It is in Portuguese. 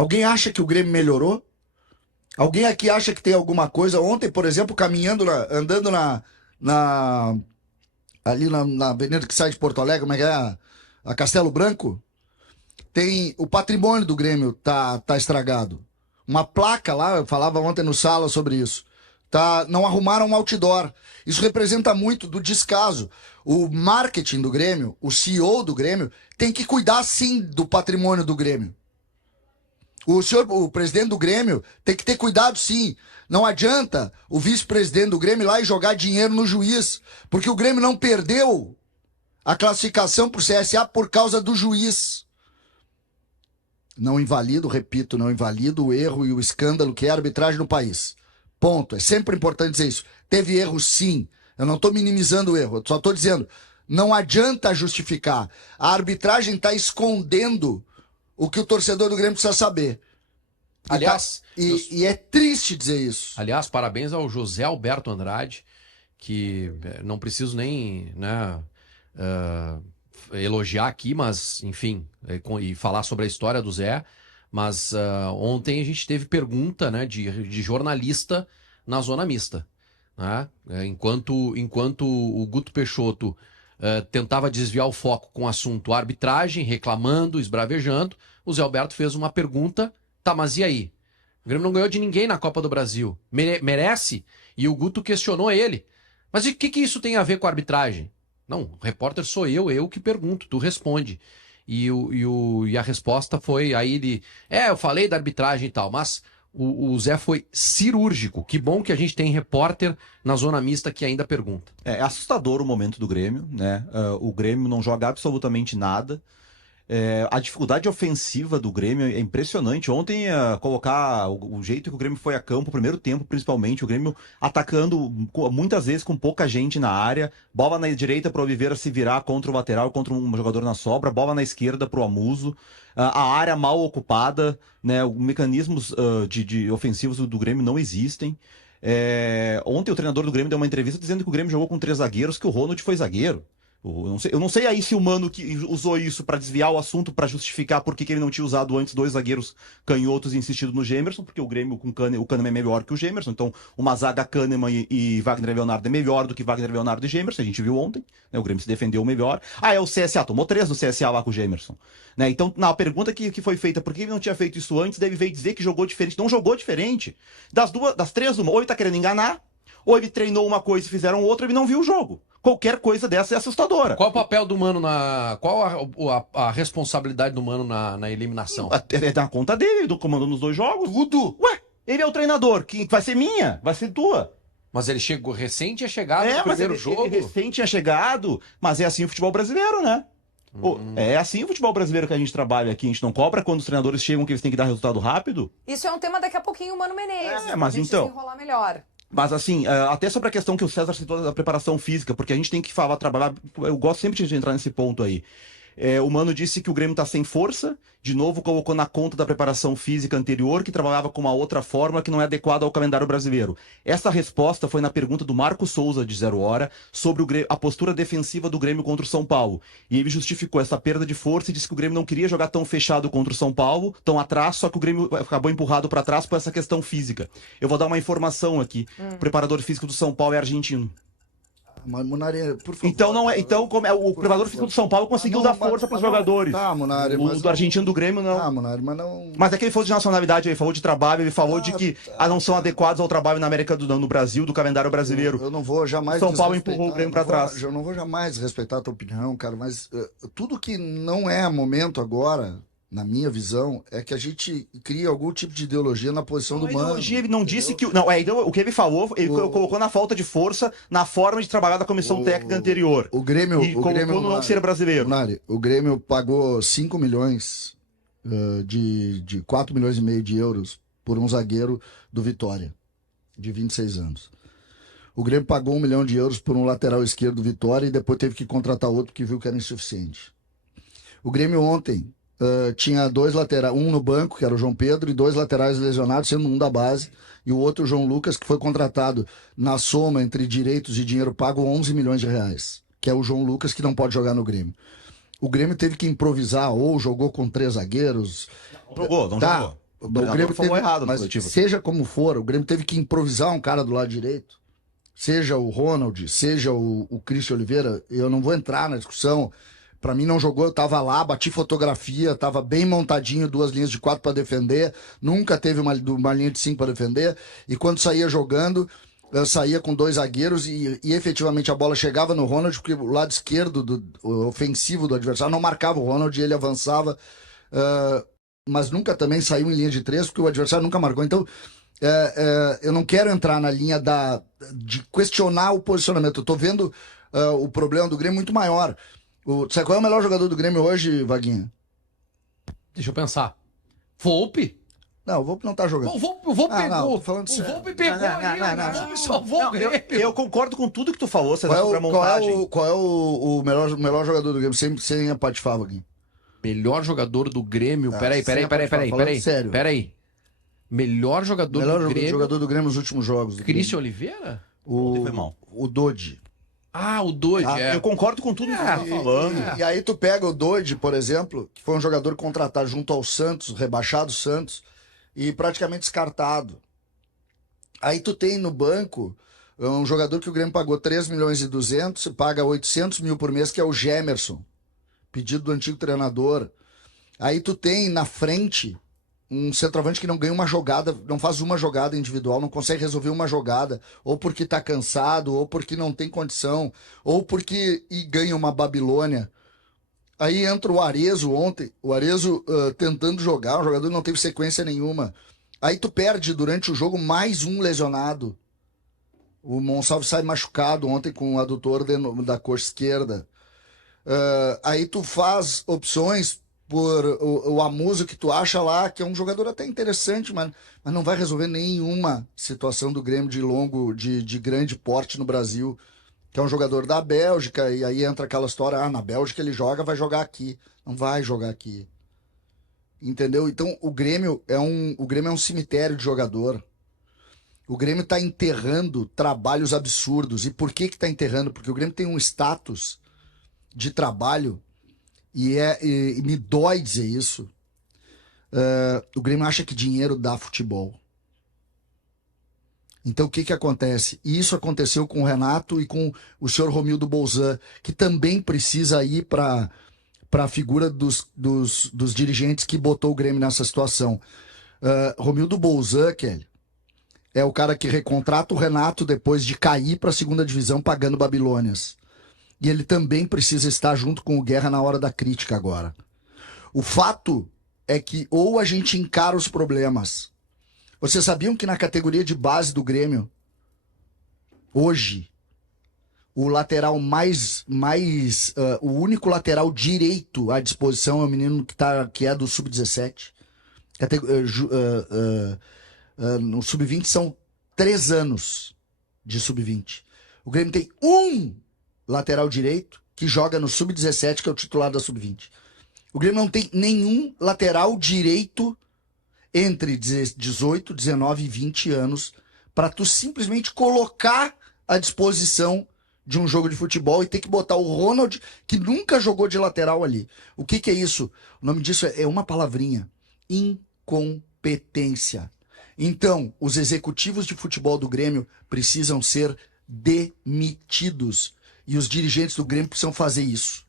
Alguém acha que o Grêmio melhorou? Alguém aqui acha que tem alguma coisa? Ontem, por exemplo, andando ali na avenida que sai de Porto Alegre, como é que é? A Castelo Branco, tem o patrimônio do Grêmio tá estragado. Uma placa lá, eu falava ontem no sala sobre isso. Não arrumaram um outdoor. Isso representa muito do descaso. O marketing do Grêmio, o CEO do Grêmio, tem que cuidar sim do patrimônio do Grêmio. O presidente do Grêmio tem que ter cuidado sim. Não adianta o vice-presidente do Grêmio ir lá e jogar dinheiro no juiz, porque o Grêmio não perdeu a classificação pro CSA por causa do juiz. Não invalido, repito, não invalido o erro e o escândalo que é a arbitragem no país. Ponto. É sempre importante dizer isso. Teve erro sim. Eu não estou minimizando o erro, eu só estou dizendo, não adianta justificar. A arbitragem está escondendo o que o torcedor do Grêmio precisa saber. Aliás, e é triste dizer isso. Aliás, parabéns ao José Alberto Andrade, que não preciso nem, né, elogiar aqui, mas, enfim, e falar sobre a história do Zé. Mas ontem a gente teve pergunta, né, de jornalista na zona mista. Né? Enquanto o Guto Peixoto tentava desviar o foco com o assunto arbitragem, reclamando, esbravejando, o Zé Alberto fez uma pergunta, tá, mas e aí? O Grêmio não ganhou de ninguém na Copa do Brasil. Merece? E o Guto questionou ele. Mas e o que isso tem a ver com a arbitragem? Não, o repórter sou eu que pergunto, tu responde. E a resposta foi aí eu falei da arbitragem e tal, mas o Zé foi cirúrgico. Que bom que a gente tem repórter na zona mista que ainda pergunta. É assustador o momento do Grêmio, né? O Grêmio não joga absolutamente nada. A dificuldade ofensiva do Grêmio é impressionante. Ontem, colocar o jeito que o Grêmio foi a campo, o primeiro tempo principalmente, o Grêmio atacando muitas vezes com pouca gente na área, bola na direita para o Oliveira se virar contra o lateral, contra um jogador na sobra, bola na esquerda para o Amuso, a área mal ocupada, né? Os mecanismos de ofensivos do Grêmio não existem. Ontem o treinador do Grêmio deu uma entrevista dizendo que o Grêmio jogou com 3 zagueiros, que o Ronald foi zagueiro. Eu não sei aí se o Mano que usou isso para desviar o assunto, para justificar por que ele não tinha usado antes 2 zagueiros canhotos e insistido no Gemerson, porque o Grêmio com o Kahneman é melhor que o Gemerson, então uma zaga Kahneman e Wagner Leonardo é melhor do que Wagner Leonardo e Gemerson, a gente viu ontem, né, o Grêmio se defendeu melhor. É o CSA, tomou 3 no CSA lá com o Gemerson. Né, então, na pergunta que foi feita, por que ele não tinha feito isso antes, deve veio dizer que jogou diferente. Não jogou diferente. Das 3, ou ele tá querendo enganar, ou ele treinou uma coisa e fizeram outra, ele não viu o jogo. Qualquer coisa dessa é assustadora. Qual o papel do Mano Qual a responsabilidade do Mano na eliminação? É da conta dele, do comando nos 2 jogos. Tudo. Ué, ele é o treinador. Que vai ser minha, vai ser tua. Mas ele chegou recém, tinha chegado no primeiro jogo. Ele recém tinha chegado, mas é assim o futebol brasileiro, né? É assim o futebol brasileiro que a gente trabalha aqui. A gente não cobra quando os treinadores chegam que eles têm que dar resultado rápido. Isso é um tema daqui a pouquinho, o Mano Menezes. Mas então. Desenrolar melhor. Mas assim, até sobre a questão que o César citou da preparação física, porque a gente tem que trabalhar, eu gosto sempre de entrar nesse ponto aí. O Mano disse que o Grêmio está sem força, de novo colocou na conta da preparação física anterior, que trabalhava com uma outra forma que não é adequada ao calendário brasileiro. Essa resposta foi na pergunta do Marco Souza, de 0 Hora, sobre a postura defensiva do Grêmio contra o São Paulo. E ele justificou essa perda de força e disse que o Grêmio não queria jogar tão fechado contra o São Paulo, tão atrás, só que o Grêmio acabou empurrado para trás por essa questão física. Eu vou dar uma informação aqui. O preparador físico do São Paulo é argentino. Munari, por favor. Então não é. Então, como é o preparador físico do São Paulo conseguiu dar força para os jogadores. Tá, Munari, o do argentino do Grêmio não. Tá, Munari, mas não. Mas é que ele falou de nacionalidade, ele falou de trabalho, ele falou de que não são adequados ao trabalho na América no Brasil, do calendário brasileiro. Eu não vou jamais. São Paulo empurrou o Grêmio para trás. Eu não vou jamais respeitar a tua opinião, cara, mas tudo que não é momento agora, na minha visão, é que a gente cria algum tipo de ideologia na posição do Mano. Ideologia, ele não disse que. Não, então, o que ele falou, ele colocou na falta de força, na forma de trabalhar da comissão técnica anterior. O Grêmio. E colocou no não ser brasileiro. Munari, o Grêmio pagou 5 milhões de 4 milhões e meio de euros por um zagueiro do Vitória, de 26 anos. O Grêmio pagou 1 milhão de euros por um lateral esquerdo do Vitória e depois teve que contratar outro porque viu que era insuficiente. O Grêmio ontem tinha 2 laterais, um no banco, que era o João Pedro, e 2 laterais lesionados, sendo um da base, e o outro o João Lucas, que foi contratado na soma entre direitos e dinheiro pago 11 milhões de reais, que é o João Lucas, que não pode jogar no Grêmio. O Grêmio teve que improvisar, ou jogou com 3 zagueiros. Não jogou. O treinador falou errado no mas coletivo. seja como for, o Grêmio teve que improvisar um cara do lado direito. Seja o Ronald, seja o Christian Oliveira, eu não vou entrar na discussão. Pra mim não jogou, eu tava lá, bati fotografia, tava bem montadinho, 2 linhas de 4 pra defender, nunca teve uma linha de 5 pra defender, e quando saía jogando, eu saía com 2 zagueiros e efetivamente a bola chegava no Ronald, porque o lado esquerdo o ofensivo do adversário não marcava o Ronald e ele avançava, mas nunca também saiu em linha de 3, porque o adversário nunca marcou. Então, eu não quero entrar na linha de questionar o posicionamento. Eu tô vendo o problema do Grêmio muito maior. Sabe qual é o melhor jogador do Grêmio hoje, Vaguinha? Deixa eu pensar. Volpe? Não, o Volpe não tá jogando. O Volpe pegou. Não, tô falando o sério. Volpe pegou ali, o Volpe salvou o Grêmio. Eu concordo com tudo que tu falou, você Qual sobre a montagem. qual é o melhor jogador do Grêmio? Sem a patifar, Vaguinha. Melhor jogador do Grêmio. Peraí. falando sério. Peraí. Melhor jogador Melhor do Grêmio. jogador do Grêmio nos últimos jogos. Christian Oliveira? Ontem foi mal. O Dodge. Ah, o Dodge. Eu concordo com tudo que tu tá falando. E aí tu pega o Dodge, por exemplo, que foi um jogador contratado junto ao Santos, rebaixado Santos, e praticamente descartado. Aí tu tem no banco um jogador que o Grêmio pagou 3.200.000, paga 800 mil por mês, que é o Gemerson, pedido do antigo treinador. Aí tu tem na frente um centroavante que não ganha uma jogada, não faz uma jogada individual, não consegue resolver uma jogada, ou porque tá cansado, ou porque não tem condição, ou porque ganha uma Babilônia. Aí entra o Arezzo ontem, o Arezzo tentando jogar, o jogador não teve sequência nenhuma. Aí tu perde durante o jogo mais um lesionado. O Monsalve sai machucado ontem com o adutor da coxa esquerda. Aí tu faz opções por o Amuso, que tu acha lá, que é um jogador até interessante, mas não vai resolver nenhuma situação do Grêmio de grande porte no Brasil, que é um jogador da Bélgica, e aí entra aquela história, na Bélgica ele joga, vai jogar aqui. Não vai jogar aqui. Entendeu? Então o Grêmio é um cemitério de jogador. O Grêmio tá enterrando trabalhos absurdos. E por que tá enterrando? Porque o Grêmio tem um status de trabalho, e me dói dizer isso. O Grêmio acha que dinheiro dá futebol. Então o que acontece? E isso aconteceu com o Renato e com o senhor Romildo Bolzan, que também precisa ir para a figura dos dirigentes que botou o Grêmio nessa situação. Romildo Bolzan, Kelly, é o cara que recontrata o Renato depois de cair para a segunda divisão pagando Babilônias. E ele também precisa estar junto com o Guerra na hora da crítica agora. O fato é que ou a gente encara os problemas. Vocês sabiam que na categoria de base do Grêmio, hoje, o lateral o único lateral direito à disposição é o menino que é do Sub-17. No Sub-20 são 3 anos de Sub-20. O Grêmio tem um lateral direito que joga no Sub-17, que é o titular da Sub-20. O Grêmio não tem nenhum lateral direito entre 18, 19 e 20 anos para tu simplesmente colocar à disposição de um jogo de futebol e ter que botar o Ronald, que nunca jogou de lateral ali. O que é isso? O nome disso é uma palavrinha: incompetência. Então, os executivos de futebol do Grêmio precisam ser demitidos. E os dirigentes do Grêmio precisam fazer isso.